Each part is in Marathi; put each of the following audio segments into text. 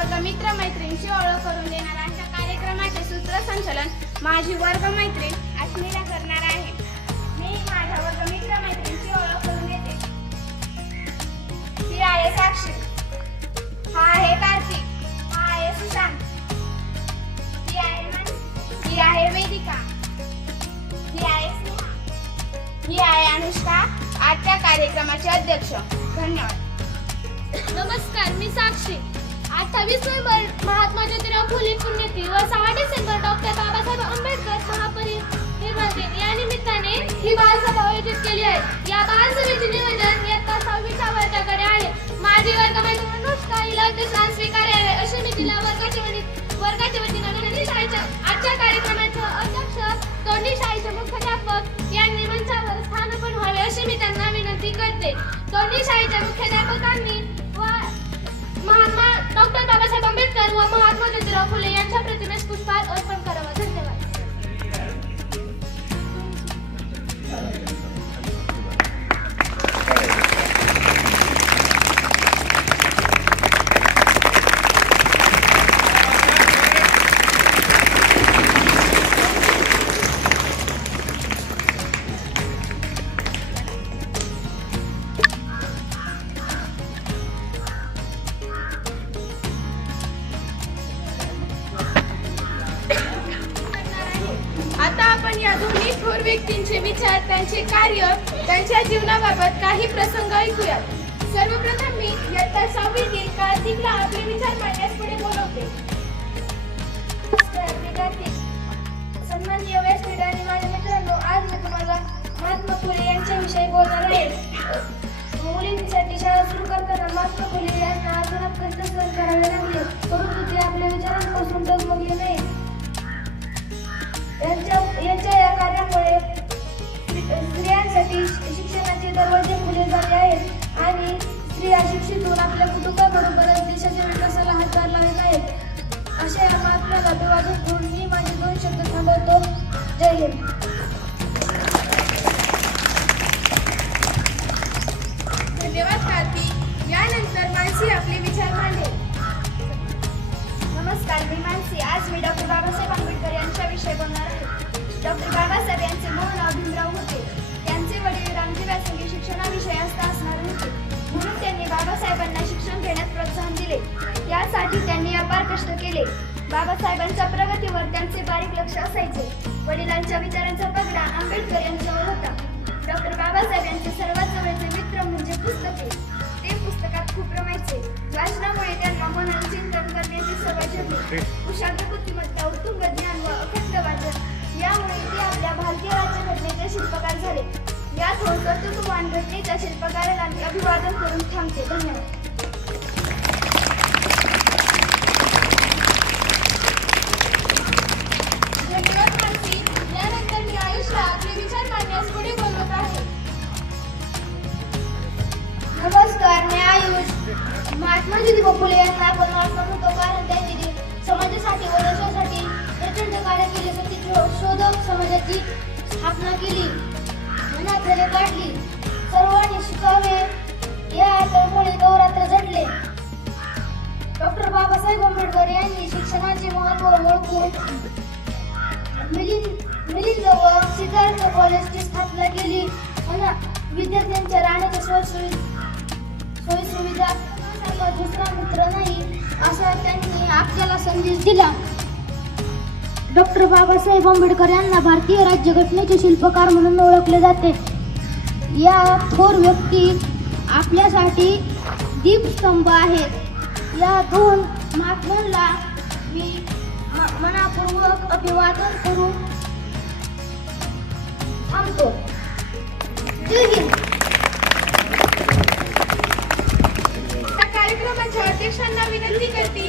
वर्ग मित्र मैत्रिणींची ओळख करून देणाऱ्या अशा कार्यक्रमाचे सूत्रसंचालन माझी वर्गमैत्रीण अस्मिता करणार आहे. मी माझ्या वर्ग मित्र मैत्रिणींची ओळख करून देते. ही आहे साक्षी, हा आहे कार्तिक, हा आहे सुशांत, ही आहे मानसी, ही आहे वेदिका, ही आहे स्नेहा, ही आहे अनुष्का, आजच्या कार्यक्रमाचे अध्यक्ष. धन्यवाद. नमस्कार, मी साक्षी. 28 नोव्हेंबर महात्मा ज्योतिराव फुले पुण्यतिथी व 6 डिसेंबर डॉक्टर बाबासाहेब आंबेडकर महापरिनिर्वाण दिन या निमित्ताने ही बालसभा आयोजित केली आहे. या बालसभेचे नियोजन इयत्ता 6वीच्या वर्गाकडे आहे. माझी वर्गमैत्रीण अनुष्का हिला अध्यक्षस्थान स्वीकारावे असे मी तिला वर्गाच्या वतीने विनंती शाळेच्या आजच्या कार्यक्रमाचे अध्यक्ष तोंडी शाळेचे मुख्याध्यापक यांनी मंचावर स्थानापन्न व्हावे अशी मी त्यांना विनंती करते. तोंडी शाळेच्या मुख्याध्यापकांनी महात्मा डॉक्टर बाबासाहेब आंबेडकर व महात्मा ज्योतिराव फुले यांच्या प्रतिमेस पुष्पहार अर्पण करावा. धन्यवाद. आता आपण या दोन्ही थोर व्यक्तींचे विचार, त्यांचे कार्य, त्यांच्या जीवनाबाबत काही प्रसंग ऐकूयात. सर्वप्रथम मी इयत्ता 6वीतील कार्तिकला आपले विचार मांडण्यास पुढे बोलवते. सन्माननीय व्यासपीठ आणि माझ्या मित्रांनो, आज मी तुम्हाला महात्मा फुले यांच्याविषयी बोलणार आहे. मुलींसाठी शाळा सुरू करताना महात्मा फुले यांना अजून कष्ट सहन करावे लागले, परंतु ते आपल्या विचारांपासून डगमगले नाही. यांच्या या कार्यामुळे स्त्रियांसाठी शिक्षणाचे दरवाजे खुले झाले आहेत आणि स्त्रिया शिक्षित होऊन आपल्या कुटुंबाबरोबरच देशाच्या विकासाला हातभार लावत आहेत. अशा या महात्म्याला अभिवादन करून मी माझे 2 शब्द थांबवतो. जय हिंद. धन्यवाद कार्तिक. यानंतर मानसी आपले विचार मांडेल. नमस्कार, मी मानसी. आज मी डॉक्टर बाबासाहेब आंबेडकर यांच्याविषयी बोलणार आहे. डॉक्टर बाबासाहेब यांचे मूळ नाव भीमराव होते. त्यांचे वडील रामजी व्यासंगी शिक्षणाविषयी आस्था असणारे होते, म्हणून त्यांनी बाबासाहेबांना शिक्षण घेण्यास प्रोत्साहन दिले. यासाठी त्यांनी अपार कष्ट केले. बाबासाहेबांच्या प्रगतीवर त्यांचे बारीक लक्ष असायचे. वडिलांच्या विचारांचा पगडा आंबेडकर यांच्यावर होता. डॉक्टर बाबासाहेब यांचे सर्वात जवळचे मित्र म्हणजे पुस्तके. ते पुस्तकात खूप रमायचे. वाचनामुळे त्यांना मनाने चिंतन करण्याची सवय ठरली. कुशाग्र बुद्धिमत्ता, उत्तुंग ज्ञान व अखंड वाचन यामुळे ते आपल्या भारतीय राज्यघटनेचे शिल्पकार झाले. या थोर कर्तृत्ववान घटनेच्या शिल्पकाराला मी अभिवादन करून थांबते. धन्यवाद. धन्यवाद मानसी. यानंतर मी आयुषला आपले विचार मांडण्यास पुढे बोलवत आहे. नमस्कार, मी आयुष. महात्मा ज्योतिबा फुले यांना आपण महात्मा म्हणतो कारण त्यांनी समाजासाठी व देशासाठी प्रचंड कार्य केले. शोधक समाजाची स्थापना केली, मनात काढली. सर्वांनी शिकावे या तळमळीत अहोरात्र झटले. डॉक्टर बाबासाहेब आंबेडकर यांनी शिक्षणाचे महत्त्व ओळखून मिलिंद व सिद्धार्थ कॉलेजची स्थापना केली. विद्यार्थ्यांच्या राहण्याच्या सोयी सुविधा दुसरा मित्र नाही असा त्यांनी आपल्याला संदेश दिला. डॉक्टर बाबासाहेब आंबेडकर यांना भारतीय राज्यघटनेचे शिल्पकार म्हणून ओळखले जाते. या थोर व्यक्ती आपल्यासाठी दीपस्तंभ आहेत. या 2 महात्म्यांना मी मनापूर्वक अभिवादन करून थांबतो. जय हिंद. कार्यक्रमाच्या अध्यक्षांना विनंती करते.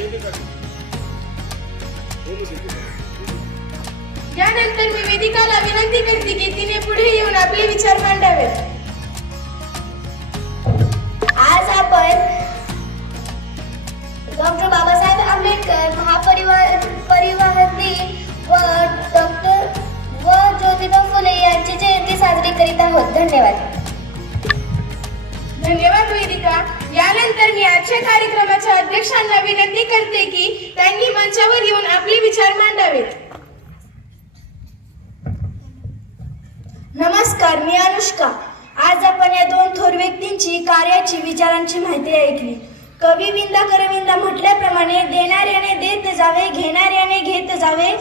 यानंतर मी वेदिकाला विनंती करते की तिने पुढे येऊन आपले विचार मांडावेत. आज आपण डॉक्टर बाबासाहेब आंबेडकर महापरिनिर्वाण दिन व ज्योतिबा फुले यांची जयंती साजरी करीत आहोत. धन्यवाद. धन्यवाद वेदिका. या यानंतर मी आजच्या कार्यक्रमाच्या अध्यक्षांना विनंती करते की त्यांनी मंचावर येऊन आपले विचार मांडावेत. नमस्कार, मी अनुष्का. आज आपण या दोन थोर व्यक्तींची कार्याची विचारांची माहिती ऐकली. कवी विंदा करविंदा म्हटल्याप्रमाणे देणाऱ्याने देत जावे, घेणाऱ्याने घेत जावे,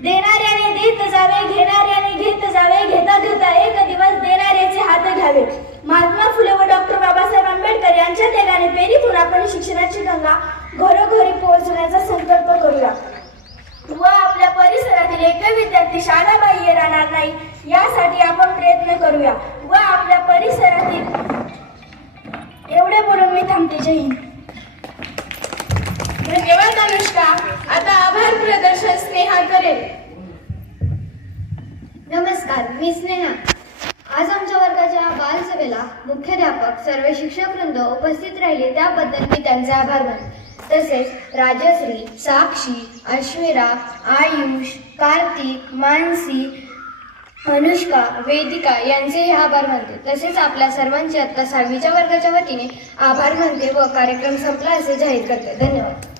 देणाऱ्याने देत जावे, घेणाऱ्याने घेत जावे, घेता घेता एक दिवस देणाऱ्याचे हात घ्यावे. महात्मा फुले व डॉक्टर बाबासाहेब आंबेडकर यांच्या त्यागाने प्रेरित आपण शिक्षणाची गंगा घरोघरी पोहोचण्याचा संकल्प करूया व आपल्या परिसरातील एक विद्यार्थी शाळाबाह्य राहणार नाही यासाठी आपण प्रयत्न करूया व आपल्या परिसरातील एवढे बोलून मी थांबते. जय हिंद. धन्यवाद अनुष्का. आता आभार प्रदर्शन स्नेहा करेल. नमस्कार, मी स्नेहा. आज आमच्या वर्गाच्या बालसभेला मुख्याध्यापक सर्व शिक्षकवृंद उपस्थित राहिले त्याबद्दल मी त्यांचे आभार मानते. तसेच राजश्री, साक्षी, अश्विरा, आयुष, कार्तिक, मानसी, अनुष्का, वेदिका यांचेही आभार मानते. तसेच आपल्या सर्वांचे आत्ता 6वीच्या वर्गाच्या वतीने आभार मानते व कार्यक्रम संपला असे जाहीर करते. धन्यवाद.